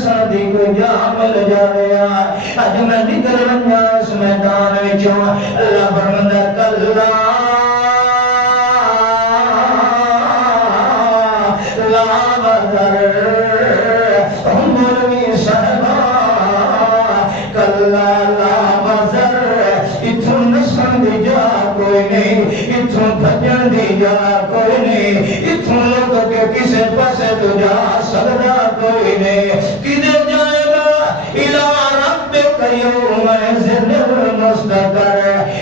دسن دی کوئی جا مل جاوے اج میں نکل ونجا اس میدان وچوں اللہ فرماندا کلا لا وزر عمر وی صحبا کلا لا وزر اتھوں نسن دی جا کوئی نہیں اتھوں بھجن دی جا کوئی نہیں اتھوں لوگ کے کسے پاسے تو جا سکدا کوئی نہیں کدے جائے گا الى ربک یومئذ المستقر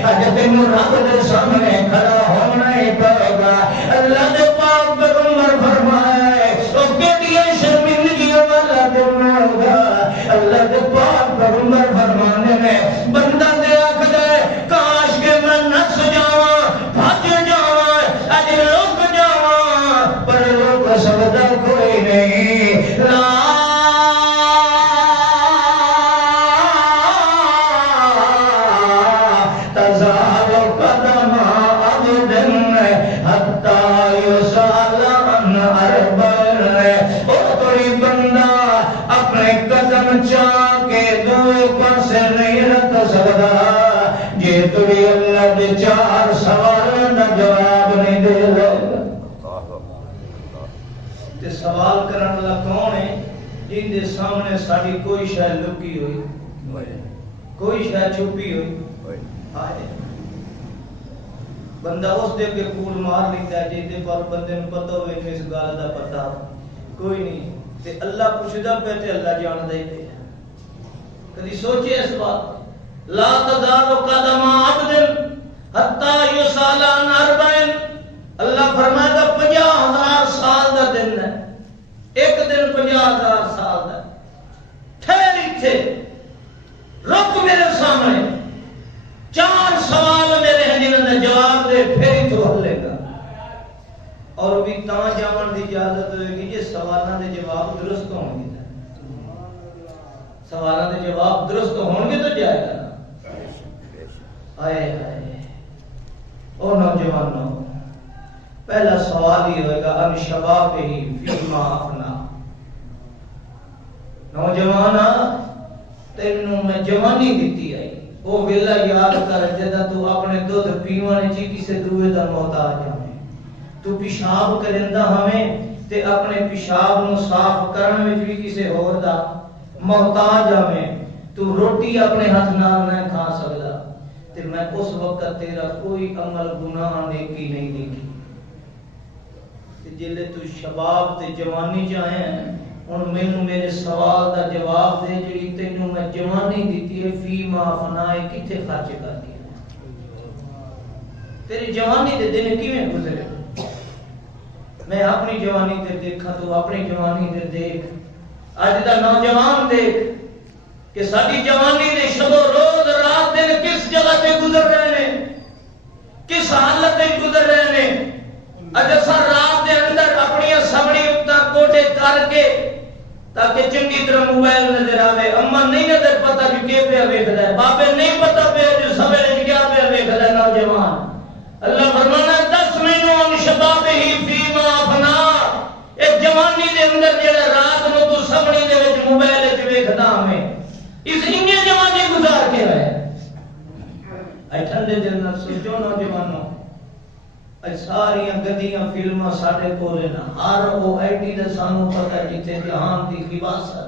اج تینوں رب دے سامنے کھڑا ہونا ہی پڑے گا اللہ نے پاک پیغمبر فرمایا او کیڑی شرمندگی والا دن ہوگا اللہ کے پاک پیغمبر فرمانے میں بندہ دے آکھدا ہے کاش کہ میں نس جاواں بھج جاواں اج لک جاواں پر لوگ سکدا کوئی نہیں لا تزال قدم عبد حتی یسأل عن اربع او کوئی بندہ اپنے قدم چاہ کے دوے پاسے نہیں رکھ سکدا جے تری اللہ دے چار سوال دا جواب نہیں دے لے تے سوال کرن والا کون ہے جن دے سامنے ساڈی کوئی شے لکی ہوئی کوئی شے چھپی ہوئی آئے بندہ اس دے کے کول مار لیندا ہے جے پر بندے نوں پتہ ہوے کہ اس گل دا پتہ کوئی نہیں تے اللہ پوچھدا پے تے اللہ جاندا ہی پے کدی سوچے اس بات لا تزال قدم عبد حتی یسأل عن اربع اللہ فرماتا 50,000 سال دا دن ہے ایک دن 50,000 سال دا ٹھہر ایتھے رک میرے سامنے چار سوال میرے ہیں جنہوں نے جواب دے پھر ہی تو ہلے گا اور بھی تاں جاون دی اجازت ہوئے گی یہ سوالاں دے جواب درست ہوں گے سوالاں دے جواب درست ہوں گے تو جائے گا نا آئے آئے او نوجوانوں پہلا سوال ہی ہوئے گا ان شباب ہی فیما افنا نوجوانا تینوں میں جوانی دیتی آئی وہ ویلا یاد کر جدا تو اپنے دودھ پیوانے چی کسے دوے دا محتاج ہمیں تو پیشاب کرندہ ہمیں تے اپنے پیشاب نو صاف کرنے میں بھی کسے اور دا محتاج ہمیں تو روٹی اپنے ہاتھ نال نہ کھا سکدا تے میں اس وقت تیرا کوئی عمل گناہ نیکی نہیں دیکھی تے جلے تو شباب تے جوانی چاہے ہیں ان مینوں میرے سوال دا جواب دے جڑی تینوں میں جوانی دیتی ہے فی ما فنائے کتے خرچ کر دیا تیری جوانی دے دن کیویں گزرے میں اپنی جوانی تے دیکھا تو اپنی جوانی تے دیکھ اج دا نوجوان دیکھ کہ ساری جوانی دے شب و روز رات دن کس جگہ تے گزر رہے ہیں کس حالت تے گزر رہے ہیں اج سر رات دے اندر اپنی سبڑی اتا کوٹے کر کے تاکہ چنگی طرح موبائل نظر آوے اما نہیں نظر پتہ جو کہ پہ ویکھدا ہے بابے نہیں پتہ پہ جو سویرے کیا پہ ویکھدا ہے نوجوان اللہ فرمانا 10 مہینوں ان شباب ہی فیما افنا ایک جوانی دے اندر جڑا رات نو تو سبڑی دے وچ موبائل وچ ویکھدا ہمیں اس انجے جوانی گزار کے رہے اے ٹھنڈے دل نال سوچو نوجوانوں اے ساری گدیاں فلماں ساڈے کول ہیں ہر او آئی ٹی دا سانو پتہ ہے جتھے جہان دی لباس ہے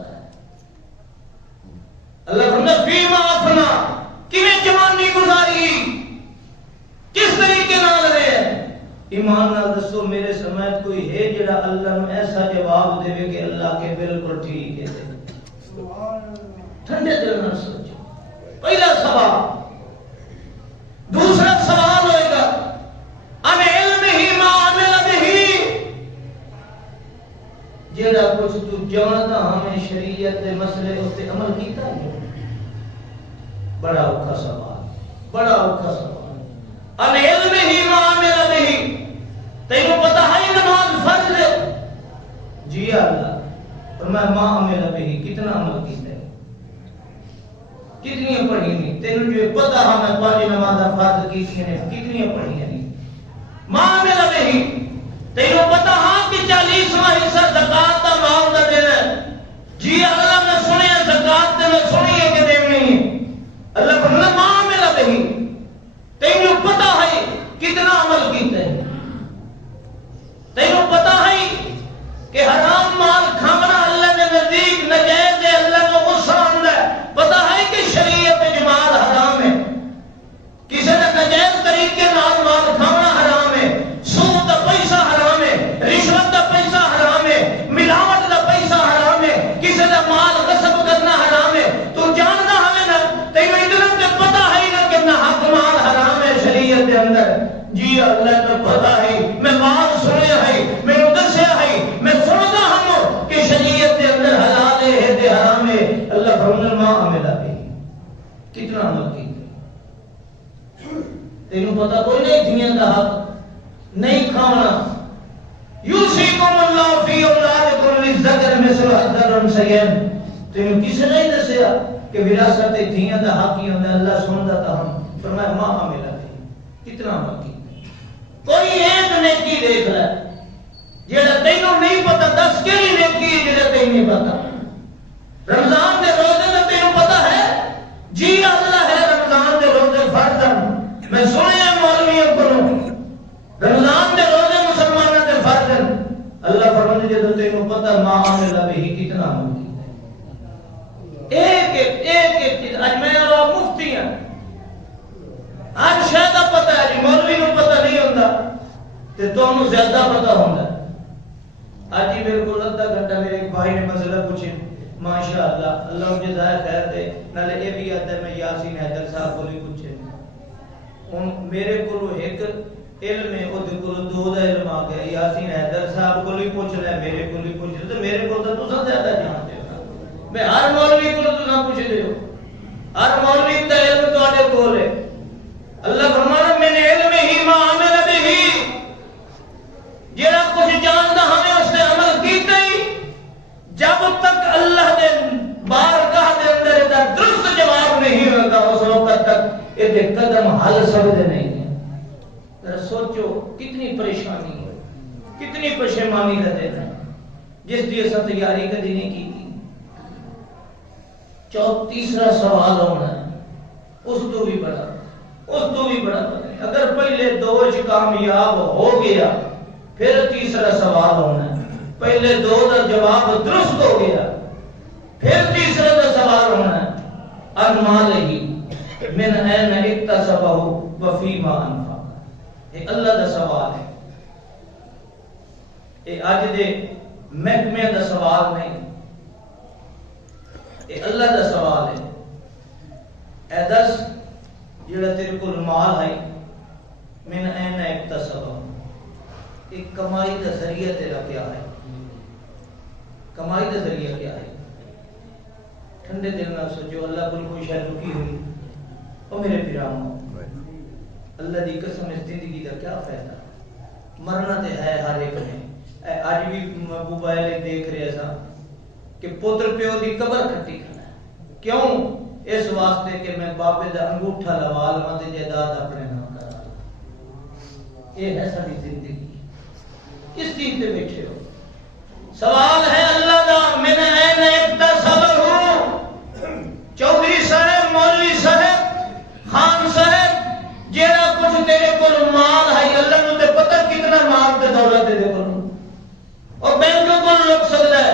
اللہ فرماتا فیما افنا کیویں جوانی گزاری کس طریقے نال رہے ایمان نال دسو میرے سمیت کوئی ہے جڑا اللہ نو ایسا جواب دے کہ اللہ کے بالکل ٹھیک ہے ٹھنڈے دل نال سوچو پہلا سوال دوسرا سوال ہوئے گا ان علم ہی ما عمل بہی جیڑا کچھ تو جانتا ہمیں شریعت دے مسئلے اس تے عمل کیتا ہے بڑا اوکھا سوال بڑا اوکھا سوال ان علم ہی ما عمل بہی تینوں پتہ ہے نماز فرض ہے جی اللہ اور میں ما عمل بہی کتنا عمل کیتا ہے کتنی پڑھی نہیں تینوں جو پتہ ہے میں 5 نمازاں فرض کی ہیں کتنی پڑھی ہیں ماں میرا نہیں تینوں پتہ ہاں کہ 40واں حصہ زکات دا مال دا دینا جی اللہ سنی ہے کہ دیونی ہے؟ اللہ فرماتا ہے ماں میرا بہی تینوں پتا ہے کتنا عمل کیتا ہے، تینوں پتا ہے کہ حرام مال کھانا اللہ کے نزدیک ناجائز ہے، اللہ کو غصہ آتا ہے، پتا ہے کہ شریعت اجمال حرام ہے، کسی نے ناجائز طریقے نال مال کھانا حرام ہے، سود کا پیسہ حرام ہے، رشوت کا پیسہ حرام ہے، ملاوٹ کا پیسہ حرام ہے، کسی کا مال غصب کرنا حرام ہے، تو جاننا ہمیں نا تینوں اتنا تے پتا ہے نا کہ نہ حق مال حرام ہے شریعت کے اندر؟ جی اللہ کو پتا ہے، میں مال سنیا ہے، میں ادھر سے ہے، میں سنتا ہوں کہ شریعت کے اندر حلال ہے تے حرام ہے۔ اللہ فرماتا ماں عملہ بھی کتنا عمل کی تینوں پتا کوئی نہیں دنیا کا حق نہیں کھانا۔ یوصیکم اللہ فی اولادکم للذکر مثل حظ الانثیین، تینوں کسی نے نہیں دسیا کہ وراثت دنیا کا حق ہی ہوتا ہے؟ اللہ سنتا تھا ہم فرمایا ماں عملہ بھی کتنا عمل کی۔ کوئی ایک نیکی دیکھ لے جیڑا تینوں نہیں پتا، دس کیڑی نیکی ہے جیڑا تینوں نہیں پتا؟ رمضان دے روزے میں تینوں پتا ہے؟ جی اللہ ہے رمضان دے روزے فرض ہیں، میں سنیا مولویوں کو رمضان دے روزے مسلمانوں دے فرض ہیں۔ اللہ فرماتا ہے جب تینوں پتا ماں عملہ بھی کتنا عمل کی۔ ایک چیز اج میں اور آپ مفتی ہیں، آج شاید پتا ہے جی مولوی کو پتا نہیں ہوتا تے تمہیں زیادہ پتا ہوتا ہے۔ آج ہی میرے کو آدھا گھنٹہ میرے ایک بھائی نے مسئلہ پوچھے، ماشاء اللہ اللہ مجھے ظاہر خیر دے، نالے یہ بھی آتا ہے میں یاسین حیدر صاحب کو بھی پوچھے، میرے کو ایک علم ہے وہ کو دو دا علم آ گیا، یاسین حیدر صاحب کو بھی پوچھ لے، میرے کو بھی پوچھ لے، تو میرے کو تو تساں زیادہ جانتے ہو، میں ہر مولوی کو تساں پوچھ دے ہو، ہر مولوی دا علم تواڈے کول ہے۔ اللہ فرمانا میں نے علم ہی ما عمل به، جیڑا کچھ جانتا ہمیں اس نے عمل کیتا ہی، جب تک اللہ دے بارگاہ دے اندر دا درست جواب نہیں ہوگا اس وقت تک یہ قدم حل سکتے نہیں ہیں۔ ذرا سوچو کتنی پریشانی ہے، کتنی پشیمانی کا دن ہے جس کی اساں تیاری کدی نہیں کی تھی۔ تیسرا سوال ہونا ہے اس تو بھی بڑا، اس تو بھی بڑا بنے، اگر پہلے دو کامیاب ہو گیا پھر تیسرا سوال ہونا ہے، پہلے دو کا جواب درست ہو گیا پھر تیسرے کا سوال ہونا ہے، ان مالہ من این اکتسبہ وفیما انفق، یہ اللہ کا سوال ہے، یہ آج دے محکمے کا سوال نہیں، یہ اللہ کا سوال ہے۔ اے دس جڑا تیرے کو مال ہے من این اکتسبہ، ایک کمائی کا ذریعہ تیرا کیا ہے؟ کمائی کا ذریعہ کیا ہے؟ ٹھنڈے دل میں سوچو اللہ کو کوئی شاید رکی ہوئی، او میرے پیرامو اللہ دی قسم اس زندگی کا کیا فائدہ؟ مرنا تے ہے ہر ایک نے۔ آج بھی موبائل دیکھ رہے سا کہ پوتر پیو دی قبر کھٹی کھڑا ہے، کیوں؟ اس واسطے کہ میں بابے دا انگوٹھا لوا لواں تے جائیداد اپنے نام کرا لواں۔ یہ ہے ساری زندگی، کس چیز پہ بیٹھے ہو؟ سوال ہے اللہ دا من این اکتسبہ، چودھری صاحب، مولوی صاحب، خان صاحب، جیڑا کچھ تیرے کو مال ہے اللہ نو تے پتہ کتنا مال تے دولت دے کو اور بینکوں کو لگ سکتا ہے،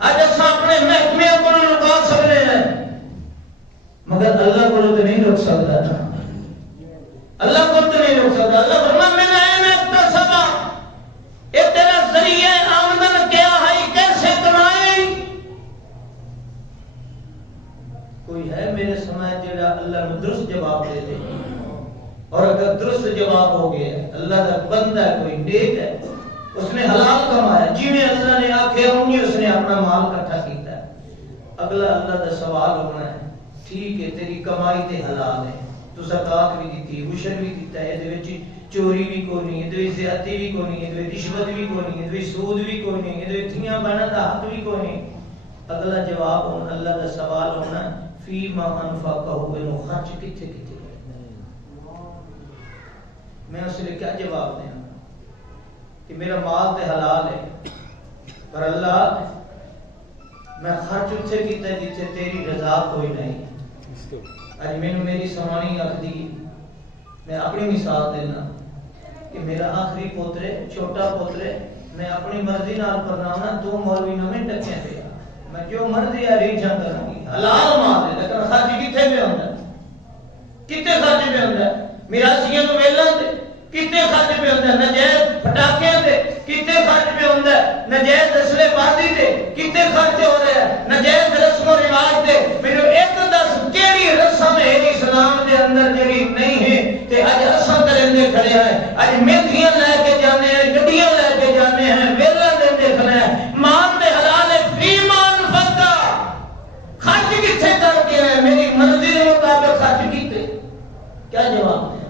آج اساں اپنے محکمے کو لگا سکتے ہیں مگر اللہ کو تو نہیں روک سکتا، اللہ کو تو نہیں روک سکتا۔ اللہ فرماتا میں نے اکتسبہ، یہ تیرا ذریعہ آمدن کیا ہے، کیسے کمائے؟ کوئی ہے میرے سماج جڑا اللہ نے درست جواب دے دے؟ اور اگر درست جواب ہو گیا اللہ کا بندہ ہے، کوئی نیک ہے، اس نے حلال کمایا، جی میں اللہ نے آکھیا انہی اس نے اپنا مال اکٹھا کیتا ہے، اگلا اللہ کا سوال ہونا ہے ٹھیک ہے تیری کمائی تے حلال ہے، تو زکات بھی دیتی، عشر بھی دیتا ہے، دے وچ چوری بھی کوئی نہیں، دے وچ زیادتی بھی کوئی نہیں، دے وچ رشوت بھی کوئی نہیں، دے وچ سود بھی کوئی نہیں، دے وچ دھیاں بہناں دا حق بھی کوئی نہیں۔ اگلا جواب ہونا اللہ کا سوال ہونا فی ما انفقہ، انہوں خرچ کتھے کتھے کرنا، میں اس لیے کیا جواب دیں کہ میرا مال تے حلال ہے، پر اللہ میں خرچ اتنے کیتا جتنے تیری رضا کوئی نہیں. اج مینوں میری سوانی آخدی میں اپنی مثال دینا کہ میرا آخری پوترے چھوٹا پوترے میں اپنی مرضی نال پڑھانا تو مولوی نویں ٹکے پہ میں جو مرضی ریجا کراں گی حلال مال ہے لیکن خرچ کتنے پہ ہوندا کتنے خرچ پہ ہوندا میراثیاں نوں ویلاں تے کتنے خرچ پہ ہوندا نجائز پٹاکیاں تے کتنے خرچ پہ ہوندا نجائز اسلحے بازی تے کتنے خرچ ہو رہا ہے نجائز رسم و رواج تے میرے ایک دس کیڑی رسم ہے اسلام دے اندر جڑی نہیں ہے تے اج اساں کرندے کھڑے ہیں اج مہندیاں لے کے جانے ہیں گڈیاں لے کے جانے ہیں ویلا دیندے کھڑے ہیں مال تے حلال ہے فی مان فتا خرچ کتنے کر کے ہے میری مرضی کے مطابق خرچ کیتے کیا جواب ہے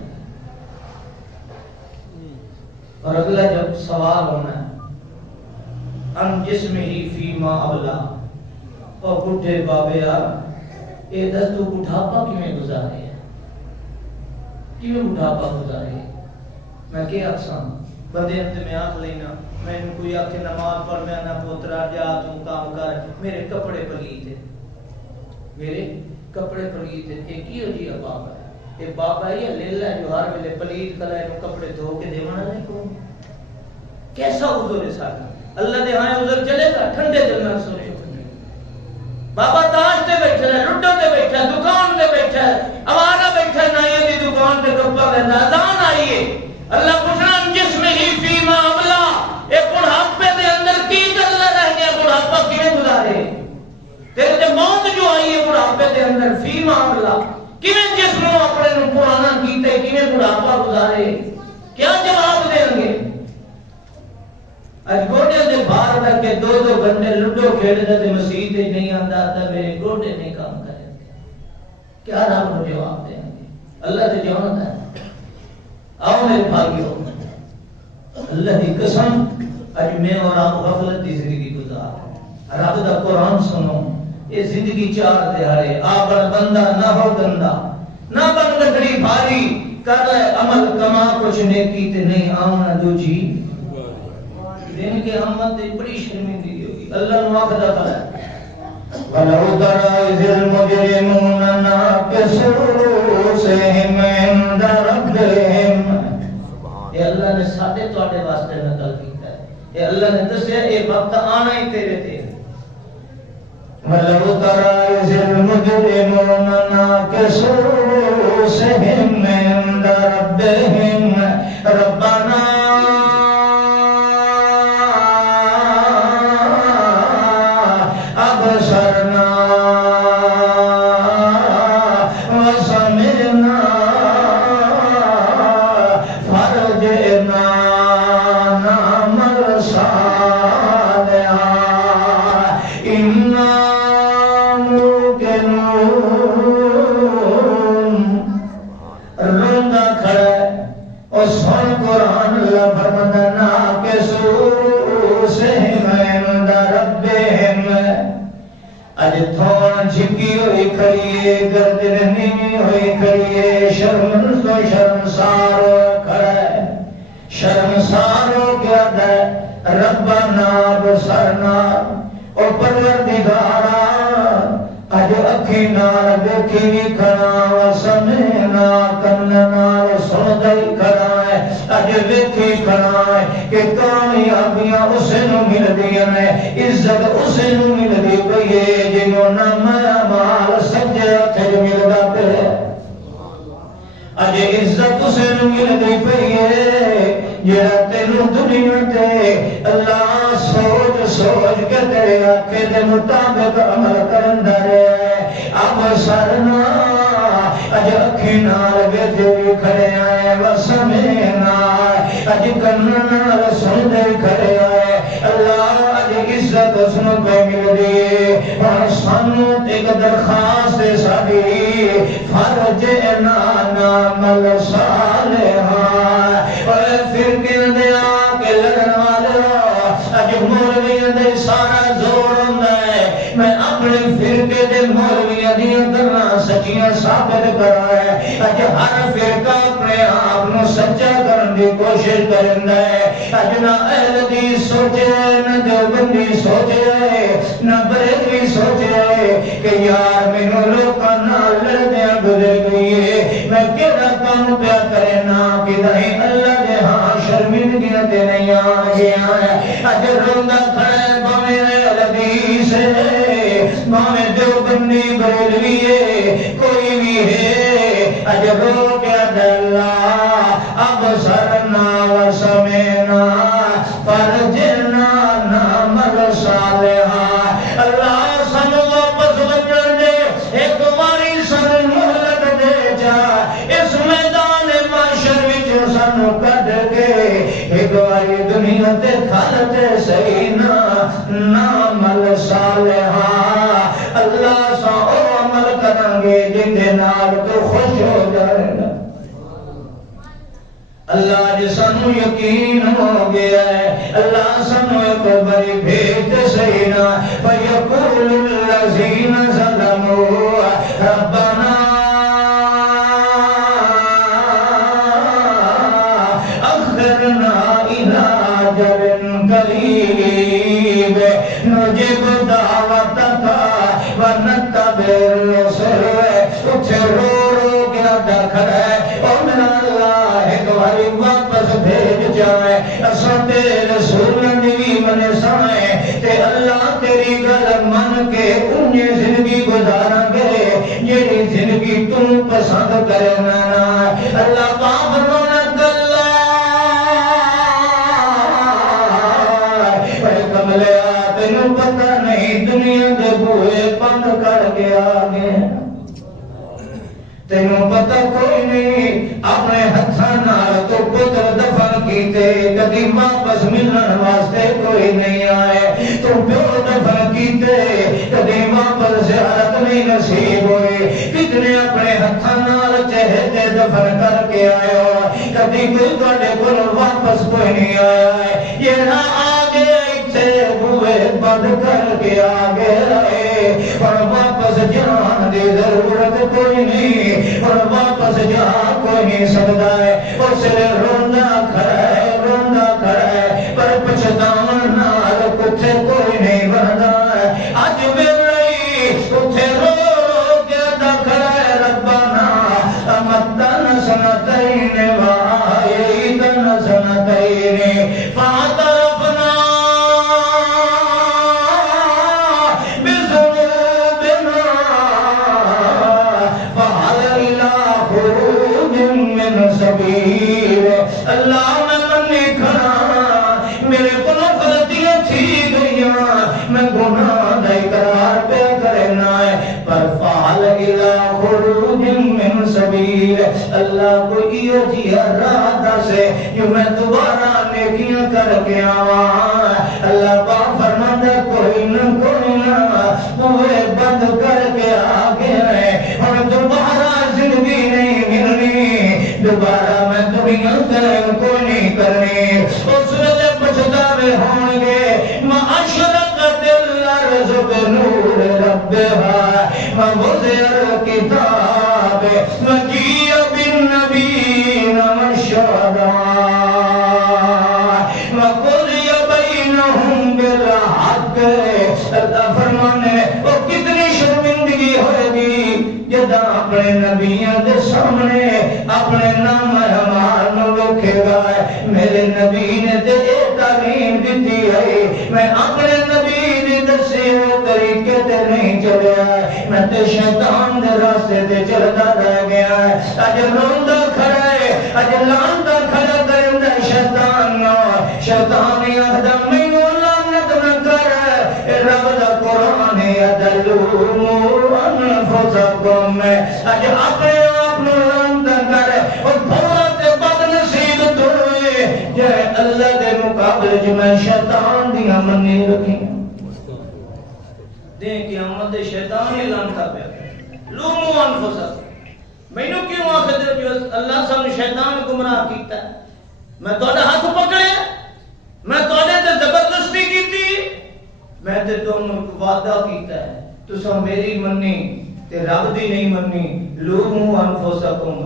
اور اگلا جب سوال ہونا ہے ان جسم ہی فیما اولا اور بڈھے بابے اے دس تو بڑھاپا کیویں گزارے ہے کیویں بڑھاپا گزارے میں کیا اقساں بندے انت میں آنکھ لینا میں نے کوئی آکھے نماز پڑھ میں نہ پوترا جا تو کام کر میرے کپڑے پلیت ہے میرے کپڑے پلیت ہے یہ کی ہو جی بابا ہے یہ بابا ہی ہے لیلا جو ہر ویلے پلیت کرے نو کپڑے دھو کے دیوانا نہیں کو کیسا عذر ہے سارا اللہ دے ہاں عذر چلے گا ٹھنڈے دل نال سونے بابا تاش تے بیٹھا ہے لڈو تے بیٹھا ہے دکان تے بیٹھا ہے اوارا بیٹھا ہے نائیں دی دکان تے گپا کردا اذان آئی ہے اللہ پوچھنا جس میں ہی فیما عملا اے بڑھاپے دے اندر کی کرنا رہ گیا بڑھاپا کیویں گزارے تیرے تے موت جو آئی ہے بڑھاپے دے اندر فیما عملا کیویں جسم اپنے نوں پرانا کیتے کیویں بڑھاپا گزارے کیا جواب دیں گے اج گوڑے دے باہر تک کے دو گھنٹے لڈو کھیڑدا تے مسجد تے نہیں آندا تے میرے گوڑے نہیں کام کرے کیا رب نو جواب دیں گے اللہ تے جانتا ہے آؤ میرے بھائیو اللہ دی قسم اج میں اور آپ غفلت دی زندگی گزار رب دا قرآن سنو یہ زندگی چار دہاڑے آپ بندہ نہ ہو گندا نہ بن لکڑی بھاری کر لے عمل کما کچھ نیکی تے نہیں آمنا دوجی دین کے احمد تے بڑی شرمندگی ہوگی اللہ نو آخدا ہے وَلَوْ تَرَى إِذِ الْمُجْرِمُونَ نَاكِسُو رُءُوسِهِمْ عِندَ رَبِّهِمْ اے اللہ نے ساڈے تواڈے واسطے نقل کیتا ہے اے اللہ نے دسیا اے وقت آنا ہی تیرے تے وَلَوْ تَرَى إِذِ الْمُجْرِمُونَ نَاكِسُو رُءُوسِهِمْ عِندَ رَبِّهِمْ رَبَّنَا سوچے کہ یار مینوں لوکاں نال لڑدیاں گزر گئی ہے، میں کیڑا کام پیا کرنا کہ نہیں اللہ دے ہاں شرمندگیاں تے نہیں آ گیا ہے۔ اج روندا کھڑا ہے بھاویں حدیث ہے، بھاویں دیوبندی بریلوی ہے، کوئی بھی ہے، اج رو کے اللہ اب سرنا و سمینا فرجنا نعمل صالحا۔ اللہ سانو واپس وجن دے، ایک واری سانو مہلت دے جا، اس میدان معاشر وچ سانو کڈ کے ایک واری دنیا تے کھلتے صحیح نعمل صالحا۔ اللہ سا او عمل کریں گے جن دے نال تو خوش ہو جائے گا۔ اللہ جی سانو یقین ہو گیا ہے، اللہ سانو ایک بڑی بھیج سینا فیقول الذین ظلموا ربنا اخرنا الی اجل قریب نجب دعوتک ونتبع الرسل۔ اٹھے رو رو کے ادا کھڑا ہے اور میرا اللہ ایک باری واپس بھیج جائے، اساں تے رسول نبی منے سائیں تے اللہ تیری گل من کے انہیں زندگی گزارا گے جیڑی زندگی تم پسند کرنا نا۔ اللہ پاک رونق اللہ اے کملیا تینوں پتہ نہیں دنیا دے بوئے بند کر کے آگے، تینوں پتہ کوئی نہیں اپنے ہتھاں نال تو پتر دفن کیتے کدی واپس ملن واسطے کوئی نہیں آئے، تو پیو دفن کیتے کدی واپس زیارت نہیں نصیب ہوئے، کتنے اپنے ہتھاں نال چہتے دفن کر کے آئے ہو، کدی کوئی تواڈے کول واپس کوئی نہیں آیا ہے، یہ نہ آگے ایتھے بوئے بند کر کے آگے رہے، اور واپس جان دی ضرورت کوئی نہیں، اور واپس جا کوئی نہیں سکتا ہے، اس لئے روندا کھڑا ہے پر پچھتاون نال کتے کوئی نہیں بندا ہے۔ اج ویلے اتھے رو رو کے ادا کھڑا ہے ربنا امتنا سنتین وآیتنا سنتین فاعترفنا بذنوبنا فهل إلى خروج من سبيل۔ اللہ میں منی کھڑا، میرے کلوں غلطیاں تھی گئیاں، میں گناہ دا اقرار پہ کرنا ہے، پر فعل الى خروج من سبیل۔ اللہ کو یہ جیا راہ سے جو میں دوبارہ نیکیاں کر کے آواں، اللہ پاک فرماتا کوئی نہ بوئے بند کر کے آگے رہے، اور دوبارہ زندگی نہیں ملنی، دوبارہ میں دنیا کریں کوئی نہیں کرنی، اس وجہ پچھتاوے ہوں گے۔ معاشرت الارض بنور ربها ووضع الکتاب وجیء بالنبیین والشہداء وقضی بینہم بالحق۔ اللہ فرمانے وہ کتنی شرمندگی ہوئے گی جدا اپنے نبیوں دے سامنے اپنے نام ہمار نو لکھے گا، میرے نبی نے تے تعلیم دیتی ہے، میں اپنے نبی نے دسے وہ طریقے تے نہیں چلیا، میں تے شیطان دے راستے تے چلتا رہ گیا ہے۔ اج روندا کھڑا ہے، اج لانتا کھڑا کرندا شیطان نو، شیطان آخدا مینوں لعنت نہ کر، رب دا قرآن ادلوا انفسکم، اج اپنے آپ نو لعنت کر اور تھوڑا تے بد نصیب تو جے اللہ دے مقابلے جو میں شیطان دیاں منی رکھی دے قیامت دے شیطان ہی لعنتا پیا لومو انفسکم۔ مینوں کیوں آخدے جو اللہ سانو شیطان گمراہ کیتا ہے، میں تہاڈا ہاتھ پکڑیا، میں تہاڈے تے زبردستی کیتی، میں تے تمہیں وعدہ کیتا ہے تساں میری منی تے رب دی نہیں منی، لومو انفسکم،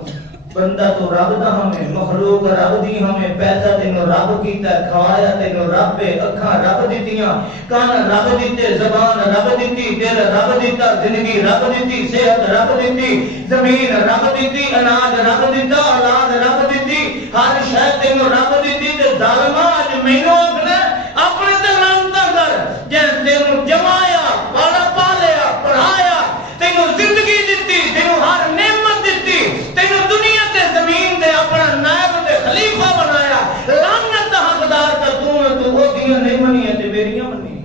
بندہ تو رب دا ہمیں، مخلوق رب دی ہمیں، پیدا تینوں رب کیتا ہے، کھوایا تینوں رب ہے، اکھاں رب دتیاں، کان رب دیتے، زبان رب دیتی، دل رب دیتا، زندگی رب دیتی، صحت رب دیتی، زمین رب دیتی، اناج رب دیتا، اولاد رب دیتی، ہر شے تینوں رب دیتی تے ظالما اج مینوں آکھنا اپنے تے لعنت کر، جے تینوں جمایا، پالیا، پڑھایا، تینوں زندگی دیتی، تینوں ہر نعمت دیتی، تینوں دنیا تے زمین تے اپنا نائب تے خلیفہ بنایا، لعنت دا حقدار تے تو اودیاں نہیں منیاں تے میریاں منی۔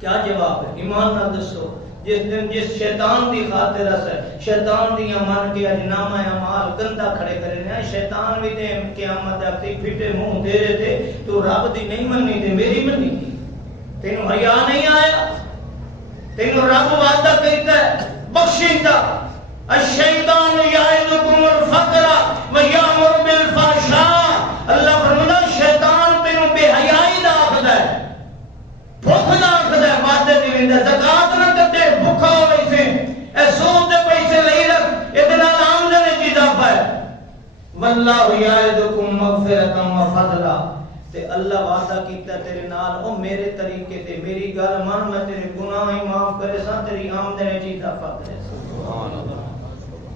کیا جواب ہے؟ ایمان نہ دسو، جس دن جس شیطان دی خاطر ہے، شیطان دیاں من کے اج نامہ اعمال گندا کھڑے کرے نے، شیطان بھی تے قیامت اکتی پھٹے منہ دے رہے تھے، تو رب دی نہیں مننی تے میری مننی، تینوں حیا نہیں آیا؟ تینوں رب وعدہ کیتا ہے بخشیتا، الشیطان یعدکم الفقر ویامر بالفحشاء، اللہ فرماتا شیطان تینوں بے حیائی دا آکھدا ہے، بھوک دا آکھدا ہے، وعدے دی ویندا زکات نہ کٹے، بھوکا ہو ویسے اے سود دے پیسے لئی رکھ، ادے نال آمدن وچ اضافہ ہے، واللہ یعدکم مغفرۃ وفضلا، تے اللہ وعدہ کیتا تیرے نال، او میرے طریقے تے میری گل من، میں تیرے گناہ ہی معاف کرے سا، تیری آمدن وچ اضافہ کرے سا۔ سبحان اللہ۔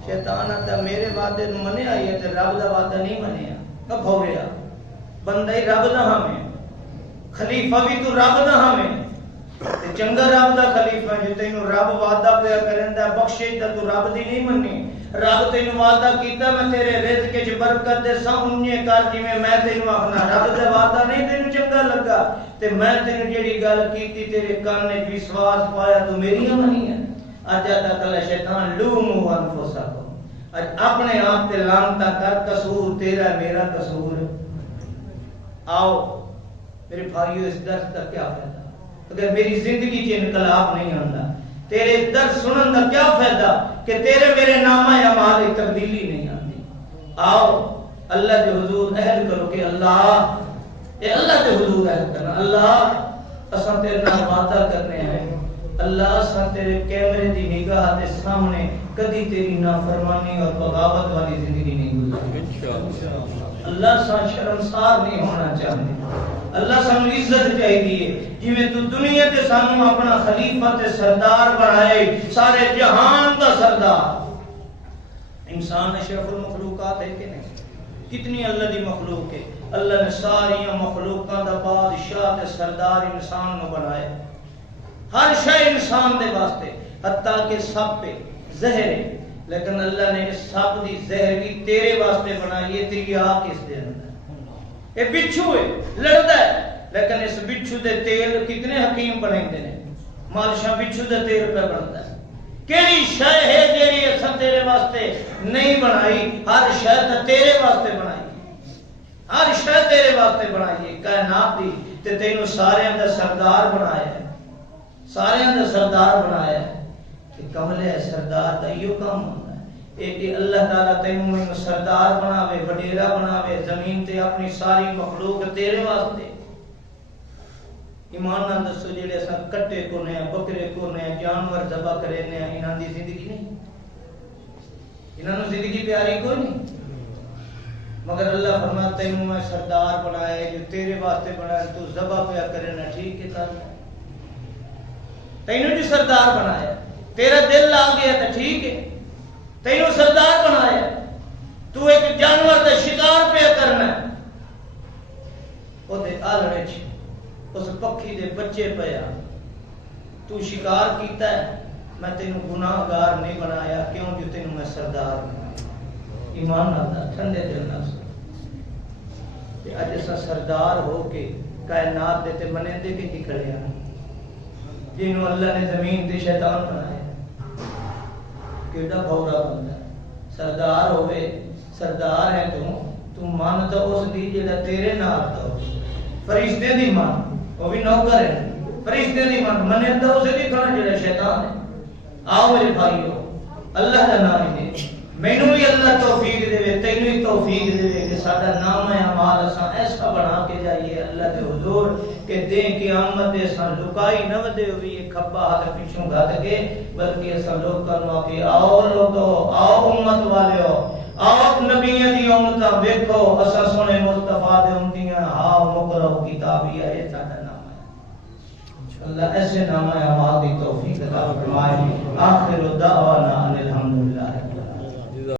شیطان آتا میرے وعدے نو منیا ہے تے رب دا وعدہ نہیں منیا، کب ہو رہا بندہ ہی رب دا ہمیں، خلیفہ بھی تو رب دا ہمیں، تے چنگا رب دا خلیفہ جو تینوں رب وعدہ پیا کرندا بخشے تے تو رب دی نہیں مننی، رب تینوں وعدہ کیتا میں تیرے رزق وچ برکت دے سا انجے کر جویں میں تینوں آکھنا، رب دا وعدہ نہیں تینوں چنگا لگا تے میں تینوں جیڑی گل کیتی تیرے کان وچ وشواس پایا تو میریاں منیاں، اج تک شیطان لومو انفسکم، اج اپنے آپ تے لعنتاں کر، قصور تیرا میرا قصور، آؤ میرے بھائیو اس درس کا کیا فائدہ؟ اگر میری زندگی چ انقلاب نہیں آندا، تیرے درس سنن کا کیا فائدہ کہ تیرے میرے نامہ اعمال میں تبدیلی نہیں آتی؟ آؤ اللہ کے حضور عہد کرو کہ اللہ، اے اللہ کے حضور عہد کرنا، اللہ اساں تیرے نال وعدہ کرنے ہیں، اللہ اساں تیرے کیمرے دی نگاہ دے سامنے کدی تیری نافرمانی اور بغاوت والی زندگی نہیں گزاری، اللہ سا شرمسار نہیں ہونا چاہتے، اللہ سانو عزت چاہیے، جویں تو دنیا تے سانو اپنا خلیفہ تے سردار بنائے، سارے جہان دا سردار، انسان اشرف المخلوقات ہے کہ نہیں؟ کتنی اللہ دی مخلوق ہے، اللہ نے ساری مخلوقاں دا بادشاہ تے سردار انسان نو بنائے، ہر شے انسان دے واسطے، حتیٰ کہ سب پہ زہر ہے، لیکن اللہ نے اس سب دی زہر بھی تیرے واسطے بنائی ہے، تیری آنکھ اس دے اندر، یہ بچھو ہے لڑتا ہے، لیکن اس بچھو دے تیل کتنے حکیم بنائیں نے، مالشاں بچھو دے تیل پہ بنتا ہے، کیڑی شے ہے جیڑی اساں تیرے واسطے نہیں بنائی؟ ہر شے تے تیرے واسطے بنائی، ہر شے تیرے واسطے بنائی ہے، کائنات دی تے تینوں سارے دا سردار بنایا ہے، سارے دا سردار بنایا ہے، کہ کملے سردار دا یہ کام ہوتا ہے، کہ اللہ تعالیٰ تینوں سردار بناوے، وڈیرا بناوے، زمین تے اپنی ساری مخلوق تیرے واسطے۔ ایمان نال دسو جڑے اساں کٹے کونے بکرے کونے جانور ذبح کرے نے، انہاں دی زندگی نہیں، انہاں نوں زندگی پیاری کوئی نہیں، مگر اللہ فرماتا ہے میں سردار بنایا جو تیرے واسطے بنایا، تو ذبح پیا کرے نہ ٹھیک ہے کر، تینوں جو سردار بنایا، تیرا دل آ گیا تو ٹھیک ہے، تینوں سردار بنایا، تو ایک جانور دا شکار پہ کرنا ہے، وہ دے آلڑے چھ اس پکھی دے بچے پیا، تو شکار کیتا ہے، میں تینوں گناہ گار نہیں بنایا، کیوں جو تینوں میں سردار بنایا، ایمان آتا ٹھنڈے دل نہ سو، کہ اج ایسا سردار ہو کے کائنات دے تے منے دے کے نکلے ہیں، جنہوں اللہ نے زمین تے شیطان بنایا، کیڑا بھورا بندہ سردار ہوئے، سردار ہے تو مان تو اس دی جڑا تیرے نال تو فرشتے دی مان، وہ بھی نوکر ہے، فرشتے دی مان منے تو اسے بھی کھڑا جڑا شیطان ہے۔ آؤ میرے بھائیو، اللہ کا نام دے، مینوں بھی اللہ توفیق دے، تینوں بھی توفیق دے کہ ساڈا نام اعمال اساں ایسا بنا کے جائیے اللہ دے حضور کہ دیں قیامت دے اساں لکائی نہ ودے ہوئی کھبا ہاتھ پیچھوں گھت کے، بلکہ اساں لوکاں نوں آکھے آؤ لوگو، آؤ امت آپ نبیوں دی امت ویکھو اسا سونے مصطفیٰ دے امتیاں ہاں مقرؤ کتابی ہے ساڈا نام ہے اللہ ایسے نام اعمال دی توفیق عطا فرمائے آخر دعوانا